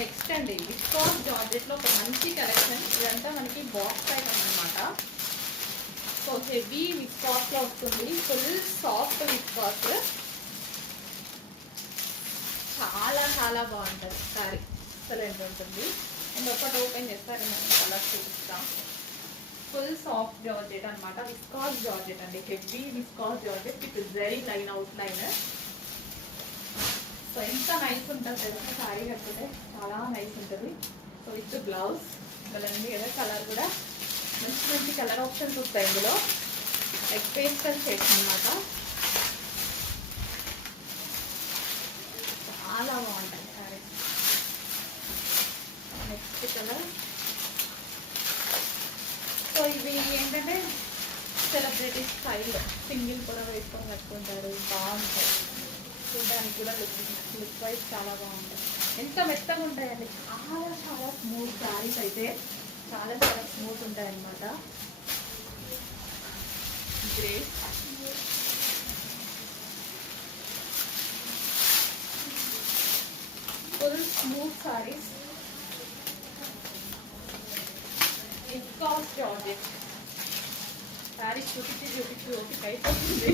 Next అండి viscous జార్జెట్లో ఒక మంచి కలెక్షన్. ఇదంతా మనకి బాక్స్ ఐటమ్ అనమాట. సో హెవీ విస్కాస్లో వస్తుంది, ఫుల్ సాఫ్ట్ విస్కాస్. చాలా చాలా బాగుంటుంది సారీ, ఎక్సలెంట్ ఉంటుంది. అండ్ ఒకటి ఓపెన్ చేస్తారు, నేను కలర్ చూపిస్తాను. ఫుల్ సాఫ్ట్ జార్జెట్ అనమాట, విస్కాస్ జార్జెట్ అండి, heavy viscous georgette with zari line out line. So ఎంత నైస్ ఉంటుంది తెలుసు శారీ కట్టుకుంటే, చాలా నైస్ ఉంటుంది. సో విత్ బ్లౌజ్ ఉంది కదా, కలర్ కూడా మంచి మంచి కలర్ ఆప్షన్స్ వస్తాయి ఇందులో. లైక్ పేస్టల్ షేడ్స్ అనమాట, చాలా బాగుంటుంది శారీ. Next colour. సో ఇవి ఏంటంటే సెలబ్రిటీ స్టైల్, సింగిల్ కూడా వేసుకొని కట్టుకుంటారు, బాగుంటాయి. చూడడానికి కూడా లుక్ వైజ్ చాలా బాగుంటాయి. ఎంత మెత్తగా ఉంటాయండి, చాలా చాలా స్మూత్ శారీస్ అయితే, చాలా చాలా స్మూత్ ఉంటాయి అన్నమాట. Grey full smooth saris, viscous georgette. Sari చూపించి ఓపిక అయిపోతుంది.